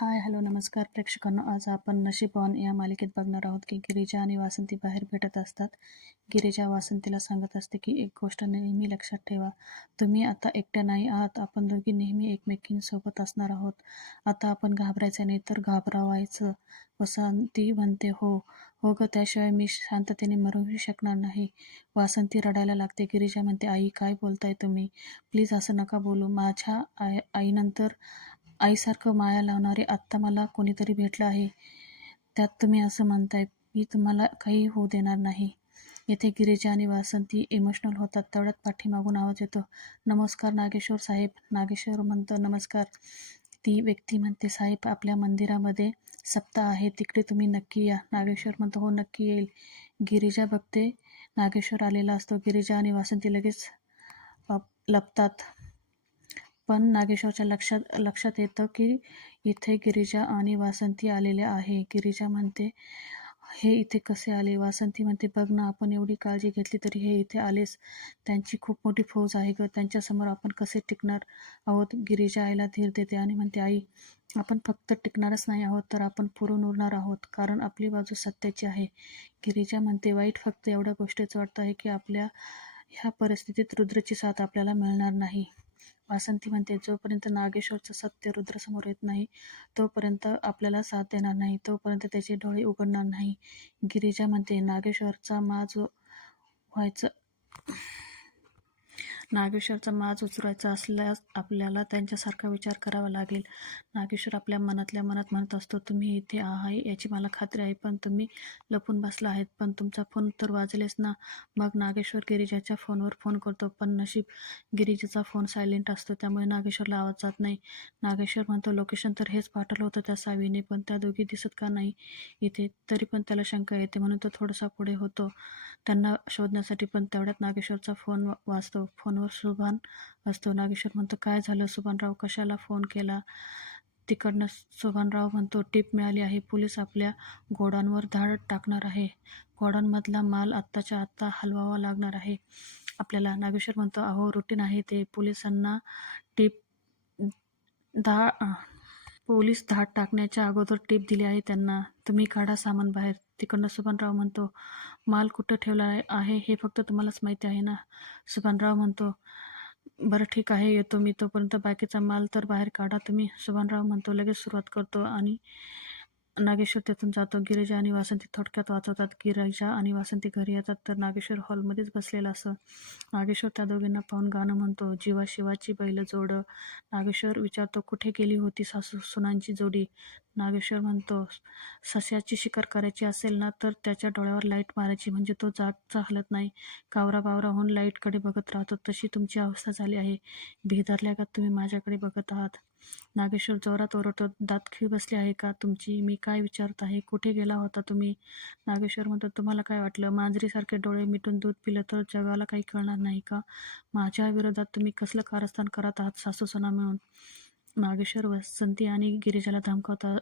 हाय, hello, नमस्कार प्रेक्षकांनो. आज आपण नशीब ऑन या मालिकेत बघणार आहोत की गिरिजा आणि वासंती बाहेर भेटत असतात. गिरिजा वासंतीला सांगत असते की एक गोष्ट नेहमी लक्षात ठेवा, तुम्ही आता एकट्या नाही आहात. आपण दोघी नेहमी एकमेकींसोबत असणार आहोत. आता आपण घाबरायचं नाही तर घाबरावायचं. वासंती म्हणते, हो हो ग, त्याशिवाय मी शांततेने मरूही शकणार नाही. वासंती रडायला लागते. गिरिजा म्हणते, आई काय बोलताय तुम्ही? प्लीज असं नका बोलू. माझ्या आईनंतर आईसारखं माया लावणारे आत्ता मला कोणीतरी भेटलं आहे. त्यात तुम्ही असं म्हणताय. मी तुम्हाला काही होऊ देणार नाही. येथे गिरिजा आणि वासंती इमोशनल होतात. तेवढ्यात पाठीमागून आवाज येतो, नमस्कार नागेश्वर साहेब. नागेश्वर म्हणतो, नमस्कार. ती व्यक्ती म्हणते, साहेब आपल्या मंदिरामध्ये सप्ताह आहे, तिकडे तुम्ही नक्की या. नागेश्वर म्हणतो, हो नक्की येईल. गिरिजा बघते, नागेश्वर आलेला असतो. गिरिजा आणि वासंती लगेच लपतात. पण नागेश्वरच्या लक्षात येतं की इथे गिरिजा आणि वासंती आलेल्या आहे. गिरिजा म्हणते, हे इथे कसे आले? वासंती म्हणते, बघ ना, आपण एवढी काळजी घेतली तरी हे इथे आलेच. त्यांची खूप मोठी फौज आहे ग, त्यांच्यासमोर आपण कसे टिकणार आहोत? गिरिजा आईला धीर देते आणि म्हणते, आई आपण फक्त टिकणारच नाही आहोत तर आपण पुरून उरणार आहोत, कारण आपली बाजू सत्याची आहे. गिरिजा म्हणते, वाईट फक्त एवढ्या गोष्टीचं वाटतं आहे की आपल्या ह्या परिस्थितीत रुद्रची साथ आपल्याला मिळणार नाही. वासंती म्हणते, जोपर्यंत नागेश्वरचं सत्य रुद्रसमोर येत नाही तोपर्यंत आपल्याला साथ देणार नाही, तोपर्यंत त्याचे डोळे उघडणार नाही. गिरिजा म्हणते, नागेश्वरचा माज उचलायचा असल्यास आपल्याला त्यांच्यासारखा विचार करावा लागेल. नागेश्वर आपल्या मनातल्या मनात म्हणत असतो, तुम्ही इथे आहे याची मला खात्री आहे, पण तुम्ही लपून बसला आहेत. पण तुमचा फोन तर वाजलेच ना. मग नागेश्वर गिरिजाच्या फोनवर फोन करतो, पण नशीब गिरिजाचा फोन सायलेंट असतो, त्यामुळे नागेश्वरला आवाज जात नाही. नागेश्वर म्हणतो, लोकेशन तर हेच पाठवलं होतं त्या सावीने, पण त्या दोघी दिसत का नाही इथे? तरी पण त्याला शंका येते, म्हणून तो थोडासा पुढे होतो त्यांना शोधण्यासाठी. पण तेवढ्यात नागेश्वरचा फोन वाजतो. फोनवर सुभान असतो. नागेश्वर म्हणतो, काय झालं सुभानराव, कशाला फोन केला? तिकडनं सुभानराव म्हणतो, टीप मिळाली आहे, पोलीस आपल्या गोडाऊनवर धाड टाकणार आहे. गोडाऊनमधला माल आत्ताच्या आत्ता हलवावा लागणार आहे आपल्याला. नागेश्वर म्हणतो, अहो रुटीन आहे ते, पोलिसांना टीप पोलीस धाड टाकण्याच्या अगोदर टीप दिली आहे त्यांना. तुम्ही काढा सामान बाहेर. तिकडनं सुभानराव म्हणतो, माल कुठं ठेवला आहे हे फक्त तुम्हालाच माहिती आहे ना? सुभानराव म्हणतो, बरं ठीक आहे, येतो मी, तोपर्यंत बाकीचा माल तर बाहेर काढा तुम्ही. सुभानराव म्हणतो, लगेच सुरुवात करतो. आणि नागेश्वर तेथून जातो. गिरिजा आणि वासंती थोडक्यात वाचवतात. गिरिजा आणि वासंती घरी येतात तर नागेश्वर हॉलमध्येच बसलेला असं. नागेश्वर त्या दोघींना पाहून गाणं म्हणतो, जीवा शिवाची बैलजोड. नागेश्वर विचारतो, कुठे गेली होती सासू सुनांची जोडी? नागेश्वर म्हणतो, सस्याची शिकार करायची असेल ना तर त्याच्या डोळ्यावर लाईट मारायची, म्हणजे तो जागचा हलत नाही. कावरा बावरा होऊन लाईटकडे बघत राहतो, तशी तुमची अवस्था झाली आहे. भिधारल्या का तुम्ही माझ्याकडे बघत आहात? नागेश्वर जोरात ओरडतो, दात खिळ बसली आहे का तुमची? मी काय विचारत आहे, कुठे गेला होता तुम्ही? नागेश्वर म्हणतो, तुम्हाला काय वाटलं, मांजरीसारखे डोळे मिटून दूध पिलं तर जगाला काही कळणार नाही का? माझ्या विरोधात तुम्ही कसलं कारस्थान करत आहात सासू सुना मिळून? नागेश्वर वासंती आणि गिरिजाला धमकावता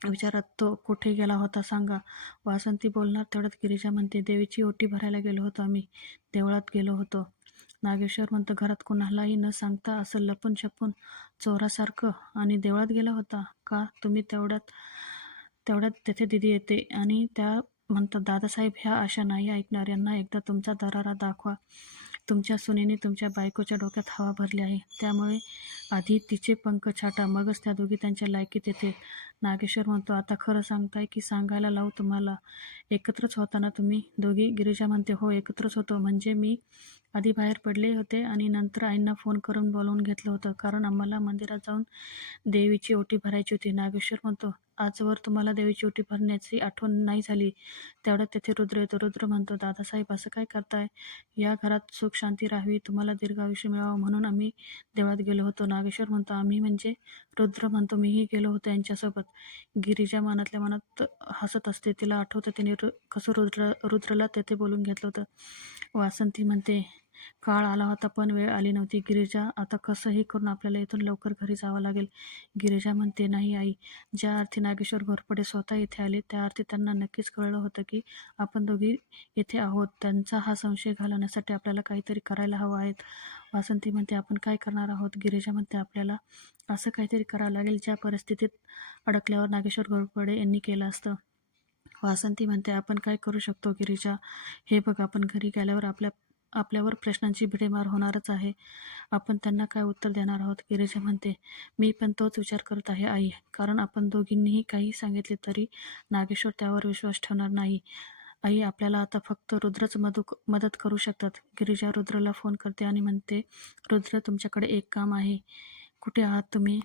विचारात, तो कुठे गेला होता सांगा. वासंती बोलणार तेवढ्यात गिरिजा म्हणते, देवीची ओटी भरायला गेलो होतो आम्ही, देवळात गेलो होतो. नागेश्वर म्हणतो, घरात कुणालाही न सांगता असं लपून छपून चोरासारखं, आणि देवळात गेला होता का तुम्ही? तेवढ्यात तेथे दिदी येते आणि त्या म्हणतात, दादासाहेब ह्या अशा नाही ऐकणार, यांना एकदा तुमचा दरारा दाखवा. तुमच्या सुनेने तुमच्या बायकोच्या डोक्यात हवा भरली आहे, त्यामुळे आधी तिचे पंख छाटा, मगच त्या दोघी त्यांच्या लायकीत येतील. नागेश्वर म्हणतो, आता खरं सांगताय की सांगायला लावू तुम्हाला? एकत्रच होता ना तुम्ही दोघी? गिरिजा म्हणते, हो एकत्रच होतो. म्हणजे मी आधी बाहेर पडले होते आणि नंतर आईंना फोन करून बोलावून घेतलं होतं, कारण आम्हाला मंदिरात जाऊन देवीची ओटी भरायची होती. नागेश्वर म्हणतो, आजवर तुम्हाला देवीची ओटी भरण्याची आठवण नाही झाली? तेवढ्यात तेथे रुद्र येतो. रुद्र म्हणतो, दादासाहेब असं काय करताय? या घरात सुख शांती राहावी, तुम्हाला दीर्घायुष्य मिळावं म्हणून आम्ही देवळात गेलो होतो. नागेश्वर म्हणतो, आम्ही म्हणजे? रुद्र म्हणतो, मीही गेलो होतो यांच्यासोबत. गिरिजा मनातल्या मनात हसत असते. तिला आठवतं तिने कसं रुद्रला तेथे बोलून घेतलं होतं. वासंती म्हणते, काळ आला होता पण वेळ आली नव्हती. गिरिजा, आता कसंही करून आपल्याला इथून लवकर घरी जावं लागेल. गिरिजा म्हणते, नाही आई, ज्या अर्थी नागेश्वर घोरपडे स्वतः इथे आले त्या अर्थी त्यांना नक्कीच कळलं होतं की आपण दोघी इथे आहोत. त्यांचा हा संशय घालवण्यासाठी आपल्याला काहीतरी करायला हवं आहे. वासंती म्हणते आपण काय करणार आहोत. गिरिजा म्हणते आपल्याला असं काहीतरी करावं लागेल ज्या परिस्थितीत अडकल्यावर नागेश्वर घोरपडे यांनी केलं असतं. वासंती म्हणते आपण काय करू शकतो गिरिजा. हे बघ आपण घरी गेल्यावर आपल्यावर प्रश्नांची भडीमार होणारच आहे. आपण त्यांना काय उत्तर देणार आहोत. गिरिजा म्हणते मी पण तोच विचार करत आहे आई. कारण आपण दोघींनीही काही सांगितले तरी नागेश्वर त्यावर विश्वास ठेवणार नाही. आई आपल्याला आता फक्त रुद्रच मदत करू शकतात. गिरिजा रुद्रला फोन करते आणि म्हणते रुद्र तुमच्याकडे एक काम आहे. कुठे आहात तुम्ही.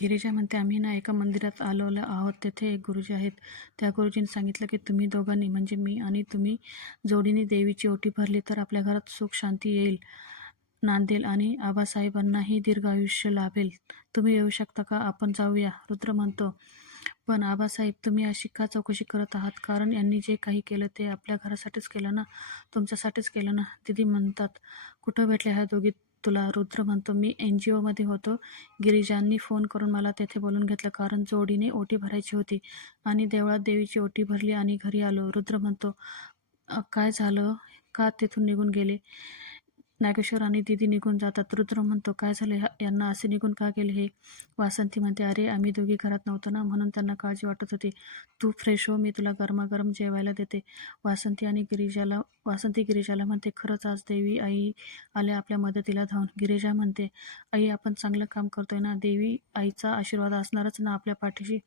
गिरिजा म्हणते आम्ही ना एका मंदिरात आलेलो आहोत. तेथे एक गुरुजी आहेत. त्या गुरुजींनी सांगितलं की तुम्ही दोघांनी म्हणजे मी आणि तुम्ही जोडीने देवीची ओटी भरली तर आपल्या घरात सुख शांती येईल नांदेल आणि आबासाहेबांनाही दीर्घ आयुष्य लाभेल. तुम्ही येऊ शकता का. आपण जाऊया. रुद्र म्हणतो पण आबासाहेब तुम्ही अशी का चौकशी करत आहात. कारण यांनी जे काही केलं ते आपल्या घरासाठीच केलं ना. तुमच्यासाठीच केलं ना. दीदी म्हणतात कुठं भेटले ह्या दोघी तुला. रुद्र म्हणतो मी NGO मध्ये होतो. गिरिजांनी फोन करून मला तेथे बोलून घेतलं कारण जोडीने ओटी भरायची होती आणि देवळात देवीची ओटी भरली आणि घरी आलो. रुद्र म्हणतो काय झालं. का तिथून निघून गेले. नागेश्वर आणि दीदी निघून जातात. रुद्र म्हणतो काय झालं यांना असे निघून का गेले हे. वासंती म्हणते अरे आम्ही दोघी घरात नव्हतो ना म्हणून त्यांना काळजी वाटत होती. तू फ्रेश हो मी तुला गरमागरम जेवायला देते. वासंती गिरिजाला म्हणते खरंच आज देवी आई आल्या आपल्या मदतीला धावून. गिरिजा म्हणते आई आपण चांगलं काम करतोय ना. देवी आईचा आशीर्वाद असणारच ना आपल्या पाठीशी.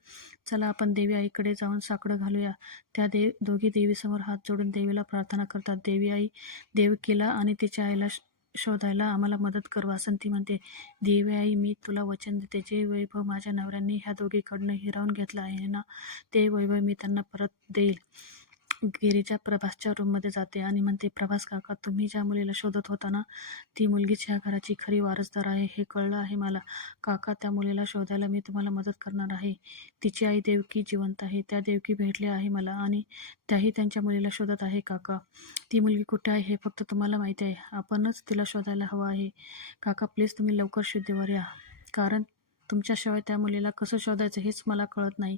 चला आपण देवी आईकडे जाऊन साकडं घालूया. त्या दोघी देवीसमोर हात जोडून देवीला प्रार्थना करतात. देवी आई देवकीला आणि तिच्या आईला शोधायला आम्हाला मदत कर. वासंती म्हणते देवी आई मी तुला वचन देते जे वैभव माझ्या नवऱ्यांनी ह्या दोघीकडनं हिरावून घेतलं आहे ना ते वैभव मी त्यांना परत देईल. गिरिजा प्रभासच्या रूममध्ये जाते आणि म्हणते प्रभास काका तुम्ही ज्या मुलीला शोधत होता ना ती मुलगीच ह्या घराची खरी वारसदार आहे हे कळलं आहे मला. काका त्या मुलीला शोधायला मी तुम्हाला मदत करणार आहे. तिची आई देवकी जिवंत आहे. त्या देवकी भेटल्या आहे मला आणि त्याही त्यांच्या मुलीला शोधत आहे. काका ती मुलगी कुठे आहे हे फक्त तुम्हाला माहिती आहे. आपणच तिला शोधायला हवं आहे. काका प्लीज तुम्ही लवकर शुद्धीवर या कारण तुमच्याशिवाय त्या मुलीला कसं शोधायचं हेच मला कळत नाही.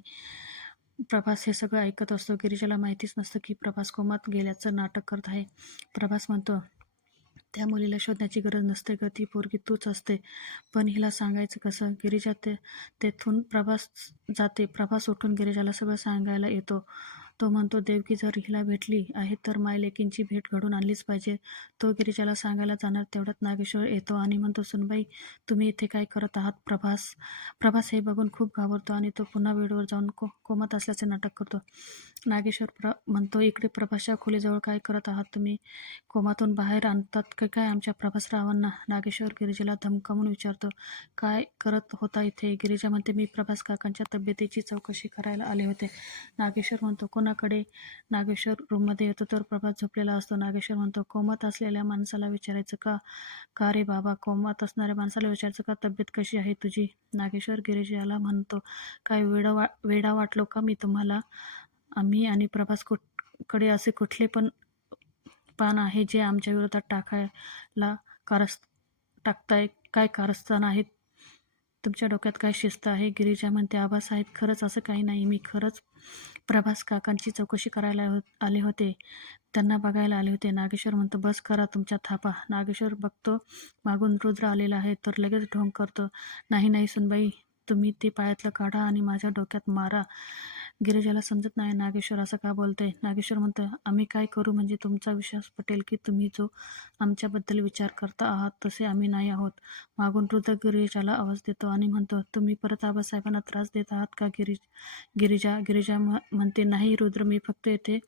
प्रभास हे सगळं ऐकत असतो. गिरिजाला माहितीच नसतं की प्रभास कोमात गेल्याचं नाटक करत आहे. प्रभास म्हणतो त्या मुलीला शोधण्याची गरज नसते ग. ती पोरगी तूच असते. पण हिला सांगायचं कसं. गिरिजा तेथून प्रभास जाते. प्रभास उठून गिरिजाला सगळं सांगायला येतो. तो म्हणतो देवकी जर हिला भेटली आहे तर मायलेकींची भेट घडून आणलीच पाहिजे. तो गिरिजाला सांगायला जाणार तेवढ्यात नागेश्वर येतो आणि म्हणतो सुनबाई तुम्ही इथे काय करत आहात. प्रभास हे बघून खूप घाबरतो आणि तो पुन्हा बेडवर जाऊन कोमात असल्याचे नाटक करतो. नागेश्वर म्हणतो इकडे प्रभासच्या खोलीजवळ काय करत आहात तुम्ही. कोमातून बाहेर आणतात काय आमच्या प्रभासरावांना. नागेश्वर गिरिजाला धमकावून विचारतो काय करत होता इथे. गिरिजा म्हणते मी प्रभास काकांच्या तब्येतीची चौकशी करायला आले होते. नागेश्वर म्हणतो कोणाकडे. नागेश्वर रूममध्ये येतो तर प्रभास झोपलेला असतो. नागेश्वर म्हणतो कोमात असलेल्या माणसाला विचारायचं का. का रे बाबा कोमात असणाऱ्या माणसाला विचारायचं का तब्येत कशी आहे तुझी. नागेश्वर गिरिजाला म्हणतो काय वेडा वाटलो का मी तुम्हाला. आम्ही आणि प्रभास कडे असे कुठले पण पान आहे जे आमच्या विरोधात टाकायला टाकताय काय कारस्थान आहेत. तुमच्या डोक्यात काय शिस्त आहे. गिरिजा म्हणते आबासाहेब खरंच असं काही नाही. मी खरंच प्रभास काकांची चौकशी करायला आले होते. त्यांना बघायला आले होते. नागेश्वर म्हणतो बस करा तुमच्या थापा. नागेश्वर बघतो मागून रुद्र आलेला आहे तर लगेच ढोंग करतो नाही सुनबाई तुम्ही ते पायातलं काढा आणि माझ्या डोक्यात मारा. गिरिजाला समजत नाही नागेश्वर असं का बोलतोय. नागेश्वर म्हणतो आम्ही काय करू म्हणजे तुमचा विश्वास पटेल की तुम्ही जो आमच्याबद्दल विचार करता आहात तसे आम्ही नाही आहोत. मागून रुद्र गिरिजाला आवाज देतो आणि म्हणतो तुम्ही परत आबासाहेबांना त्रास देत आहात का. गिरिजा म्हणते नाही रुद्र मी फक्त येते.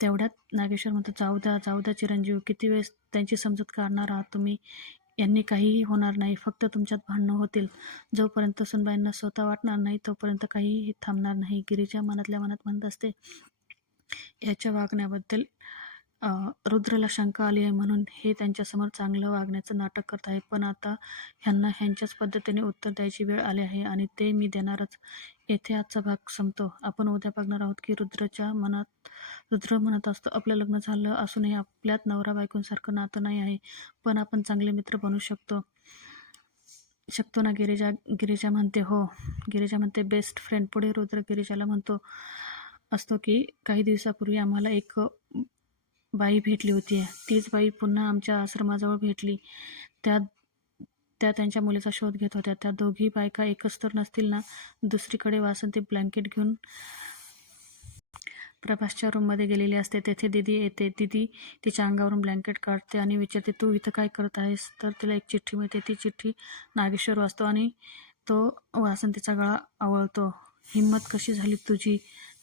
तेवढ्यात नागेश्वर म्हणतो जाऊ द्या चिरंजीव किती वेळेस त्यांची समजूत काढणार आहात तुम्ही. यांनी काहीही होणार नाही. फक्त तुमच्यात भांडणं होतील. जोपर्यंत सुनबाईंना स्वतः वाटणार नाही तोपर्यंत काहीही थांबणार नाही. गिरिजा मनातल्या मनात म्हणत असते याच्या वागण्याबद्दल रुद्रला शंका आली आहे म्हणून हे त्यांच्यासमोर चांगलं वागण्याचं नाटक करत आहे. पण आता ह्यांना ह्यांच्याच पद्धतीने उत्तर द्यायची वेळ आली आहे आणि ते मी देणारच. येथे आजचा भाग संपतो. आपण उद्या बघणार आहोत की रुद्र म्हणत असतो आपलं लग्न झालं असूनही आपल्यात नवरा बायकोंसारखं नातं नाही आहे पण आपण चांगले मित्र बनू शकतो ना. गिरिजा म्हणते हो. गिरिजा म्हणते बेस्ट फ्रेंड. पुढे रुद्र गिरिजाला म्हणतो असतो की काही दिवसापूर्वी आम्हाला एक बाई भेटली होती. तीच बाई पुन्हा आमच्या आश्रमाजवळ भेटली. त्या त्या त्यांच्या मुलीचा शोध घेत होत्या. त्या दोघी बायका एकच तर नसतील ना? दुसरीकडे वासंती ब्लँकेट घेऊन प्रभासच्या रूममध्ये गेलेली असते. तेथे दीदी येते. दीदी तिच्या अंगावरून ब्लँकेट काढते आणि विचारते, तू इथं काय करत आहेस? तर तिला एक चिठ्ठी मिळते. ती चिठ्ठी नागेश्वर वाचतो आणि तो वासंतीचा गळा आवळतो. हिम्मत कशी झाली तुझी?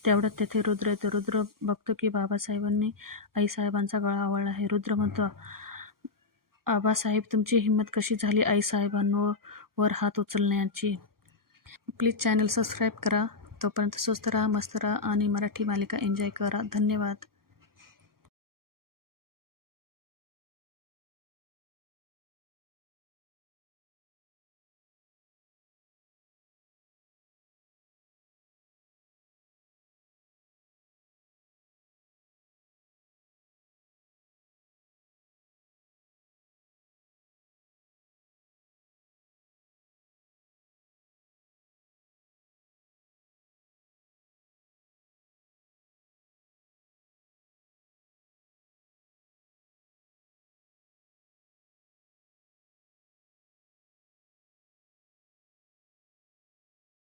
तेवढ्यात तेथे रुद्र येतो. रुद्र बघतो की बाबासाहेबांनी आईसाहेबांचा गळा आवळला आहे. रुद्र म्हणतो, आबासाहेब, तुमची हिम्मत कशी झाली आईसाहेबांवर हात उचलण्याची? प्लीज चॅनल सबस्क्राईब करा. तोपर्यंत स्वस्त राहा, मस्त राहा आणि मराठी मालिका एन्जॉय करा. धन्यवाद.